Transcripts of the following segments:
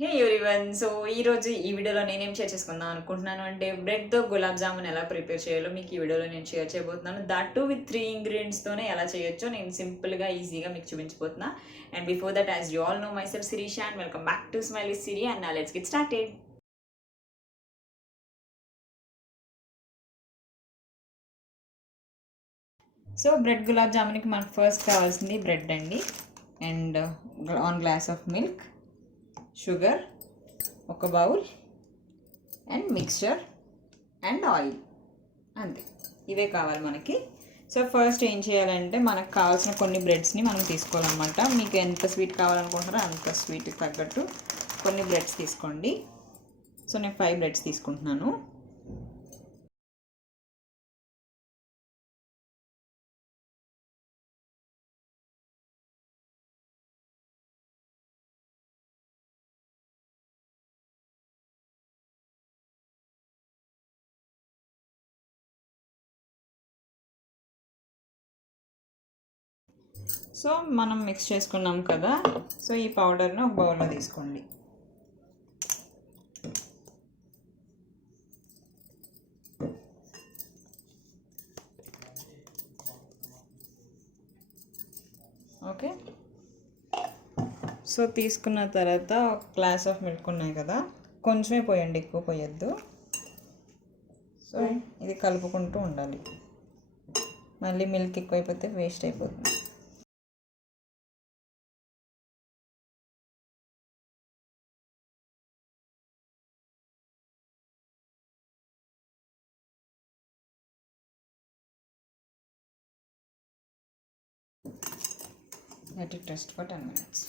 హే everyone. So ఈరోజు ఈ వీడియోలో నేనేం షేర్ చేసుకుందాం అనుకుంటున్నాను అంటే బ్రెడ్తో గులాబ్ జామున్ ఎలా ప్రిపేర్ చేయాలో మీకు ఈ వీడియోలో నేను షేర్ చేయబోతున్నాను. దట్ టు విత్ 3 ఇంగ్రీడియంట్స్తోనే ఎలా చేయొచ్చో నేను సింపుల్గా ఈజీగా మీకు చూపించబోతున్నా. And before that, as you all know myself Shirisha and welcome back to smile with Siri. And now let's get started. So bread గులాబ్ జామున్కి మనకు ఫస్ట్ కావాల్సింది బ్రెడ్ అండి, and 1 glass of milk, sugar, ఒక bowl, and mixture and oil. అంతే, ఇవే కావాలి మనకి. సో ఫస్ట్ ఏం చేయాలంటే మనకు కావాల్సిన కొన్ని బ్రెడ్స్ని మనం తీసుకోవాలన్నమాట. మీకు ఎంత స్వీట్ కావాలనుకుంటారో అంత స్వీట్కి తగ్గట్టు కొన్ని బ్రెడ్స్ తీసుకోండి. సో నేను 5 బ్రెడ్స్ తీసుకుంటున్నాను. సో మనం మిక్స్ చేసుకున్నాం కదా, సో ఈ పౌడర్ని ఒక బౌల్లో తీసుకోండి. ఓకే, సో తీసుకున్న తర్వాత ఒక గ్లాస్ ఆఫ్ మిల్క్ ఉన్నాయి కదా, కొంచెమే పోయండి, ఎక్కువ పోయొద్దు. సో ఇది కలుపుకుంటూ ఉండాలి, మళ్ళీ మిల్క్ ఎక్కువైపోతే వేస్ట్ అయిపోతుంది. Let it rest for 10 minutes.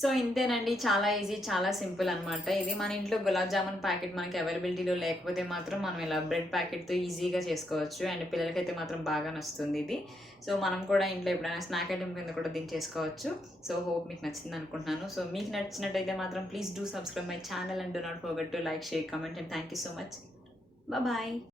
So ఇంతేనండి, చాలా ఈజీ, చాలా సింపుల్ అనమాట. ఇది మన ఇంట్లో గులాబ్ జామున్ ప్యాకెట్ మనకి అవైలబిలిటీలో లేకపోతే మాత్రం మనం ఇలా బ్రెడ్ ప్యాకెట్తో ఈజీగా చేసుకోవచ్చు. అండ్ పిల్లలకైతే మాత్రం బాగా నచ్చుతుంది ఇది. సో మనం కూడా ఇంట్లో ఎప్పుడైనా స్నాక్ ఐటమ్ కింద కూడా దీన్ని చేసుకోవచ్చు. సో హోప్ మీకు నచ్చింది అనుకుంటున్నాను. సో మీకు నచ్చినట్టయితే మాత్రం please do subscribe my channel and do not forget to like, share, comment, and thank you so much. Bye.